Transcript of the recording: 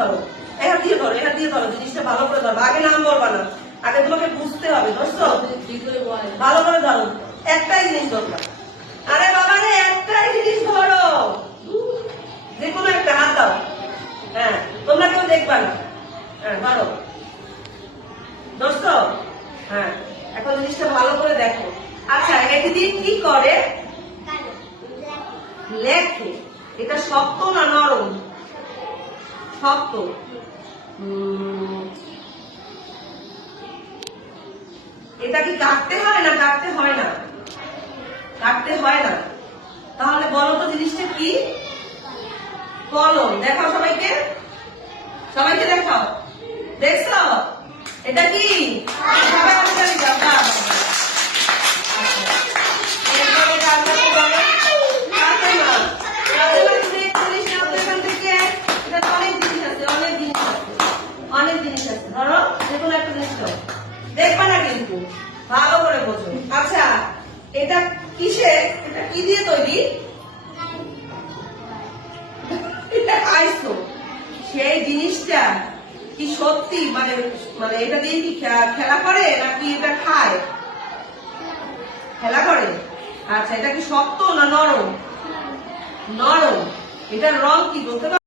ধরো, এটা দিয়ে ধরো, এটা দিয়ে ধরো, জিনিসটা ভালো করে ধরো। আগে নাম বলবা না, আগে তোমাকে বুঝতে হবে। দোস্ত ভালো করে ধরো, একটাই জিনিস দরকার। আরে বাবা রে, একটাই জিনিস ধরো, যে কোনো একটা হাত দাও। হ্যাঁ, তোমরা কেউ দেখবা না। হ্যাঁ ধরো দোস্ত। হ্যাঁ, এখন জিনিসটা ভালো করে দেখো। আচ্ছা, এটি দিয়ে কি করে? লেখে। এটা শক্ত না নরম? শক্ত। এটা কি কাটতে হয় না কাটতে হয় না? কাটতে হয় না। তাহলে বলো তো জিনিসটা কি? কলম। দেখাও সবাইকে, সবাইকে দেখাও। দেখছো এটা কি? সবাই হাততালি দাও। অনেক জিনিস আছে, ধরো যে কোনো একটা জিনিস দাও, দেখবা না কিন্তু ভালো করে বোঝো। আচ্ছা, এটা কিসের? এটা কি দিয়ে তৈরি? আইসো। সেই জিনিসটা কি সত্যি মানে মানে এটা দিয়ে কি খেলা করে নাকি এটা খায়? খেলা করে। আচ্ছা, এটা কি শক্ত না নরম? নরম। এটার রং কি বলতে পারো?